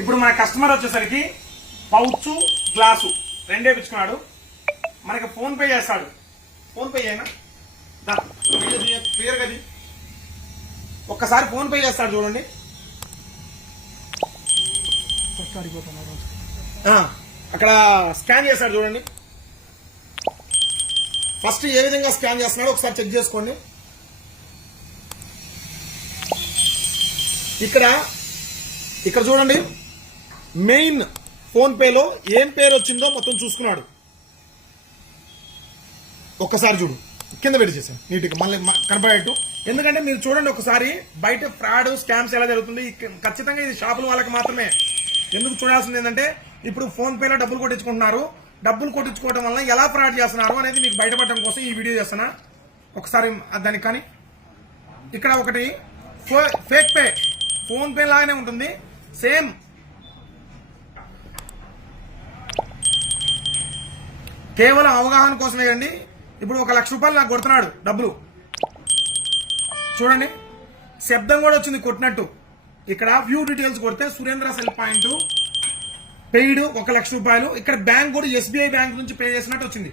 ఇప్పుడు మన కస్టమర్ వచ్చేసరికి పౌచ్ గ్లాసు రెండే పిచ్చుకున్నాడు. మనకి ఫోన్ పే చేస్తాడు. ఫోన్ పే చేయనా క్లియర్ గది ఒక్కసారి ఫోన్ పే చేస్తాడు చూడండి. అక్కడ స్కాన్ చేస్తాడు చూడండి. ఫస్ట్ ఏ విధంగా స్కాన్ చేస్తున్నాడో ఒకసారి చెక్ చేసుకోండి. ఇక్కడ చూడండి, మెయిన్ ఫోన్ పేలో ఏం పేరు వచ్చిందో మొత్తం చూసుకున్నాడు. ఒక్కసారి చూడు, కింద పెట్టి చేశాను నీట్గా మళ్ళీ కనపడేట్టు. ఎందుకంటే మీరు చూడండి ఒకసారి, బయట ఫ్రాడ్ స్కామ్స్ ఎలా జరుగుతుంది. ఖచ్చితంగా ఇది షాపుల వాళ్ళకి మాత్రమే. ఎందుకు చూడాల్సింది ఏంటంటే, ఇప్పుడు ఫోన్ పేలో డబ్బులు కొట్టించుకుంటున్నారు. డబ్బులు కొట్టించుకోవడం వల్ల ఎలా ఫ్రాడ్ చేస్తున్నారు అనేది మీకు బయటపడడం కోసం ఈ వీడియో చేస్తున్నా. ఒకసారి దానికి కానీ ఇక్కడ ఒకటి ఫేక్ పే, ఫోన్ పే లాగానే ఉంటుంది సేమ్. కేవలం అవగాహన కోసమే అండి. ఇప్పుడు 1 లక్ష రూపాయలు నాకు కొడుతున్నాడు డబ్బులు. చూడండి, శబ్దం కూడా వచ్చింది కొట్టినట్టు. ఇక్కడ వ్యూ డీటెయిల్స్ కొడితే సురేంద్ర సెల్ పాయింట్ పెయిడ్ 1 లక్ష రూపాయలు. ఇక్కడ బ్యాంక్ కూడా SBI బ్యాంక్ నుంచి పే చేసినట్టు వచ్చింది.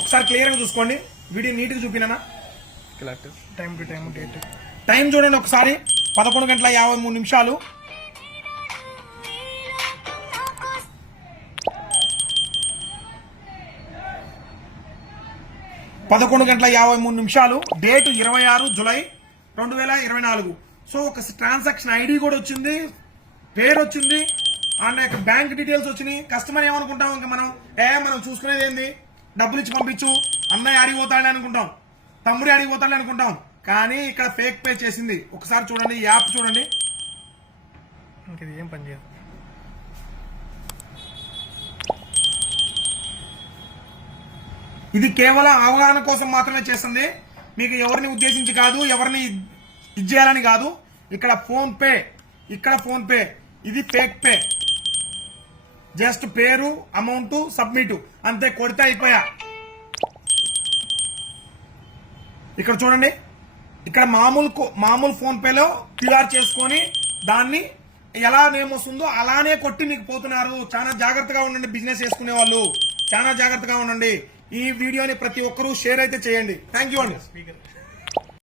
ఒకసారి క్లియర్ గా చూసుకోండి. వీడియో నీట్ గా చూపినా. Time to time date time చూడండి ఒకసారి, 11:53. 11:53. Date 26 July 2024. సో ఒక ట్రాన్సాక్షన్ ఐడి కూడా వచ్చింది, పేరు వచ్చింది, అండ్ బ్యాంక్ డీటెయిల్స్ వచ్చినాయి. కస్టమర్ ఏమనుకుంటాం, ఇంకా మనం చూసుకునేది ఏంది, డబ్బులు ఇచ్చి పంపించు, అన్నయ్య ఆడిపోతాడని అనుకుంటాం, తమ్ముడి ఆడిపోతాడని అనుకుంటాం. కానీ ఇక్కడ ఫేక్ పే చేసింది. ఒకసారి చూడండి, యాప్ చూడండి. ఇది ఏం పని చేయదు. ఇది కేవలం అవగాహన కోసం మాత్రమే చేస్తుంది. మీకు ఎవరిని ఉద్దేశించి కాదు, ఎవరిని ఇచ్చేయాలని కాదు. ఇక్కడ ఫోన్ పే, ఇది ఫేక్ పే. జస్ట్ పేరు, అమౌంట్, సబ్మిట్ అంతే, కొడితే అయిపోయా. ఇక్కడ చూడండి, ఇక్కడ మామూలు ఫోన్ పేలో క్యూఆర్ చేసుకొని దాన్ని ఎలా నేమ్ వస్తుందో అలానే కొట్టి మీకు పోతున్నారు. చాలా జాగ్రత్తగా ఉండండి, బిజినెస్ చేసుకునే వాళ్ళు చాలా జాగ్రత్తగా ఉండండి. ఈ వీడియోని ప్రతి ఒక్కరూ షేర్ అయితే చేయండి. థ్యాంక్ యూ అండి.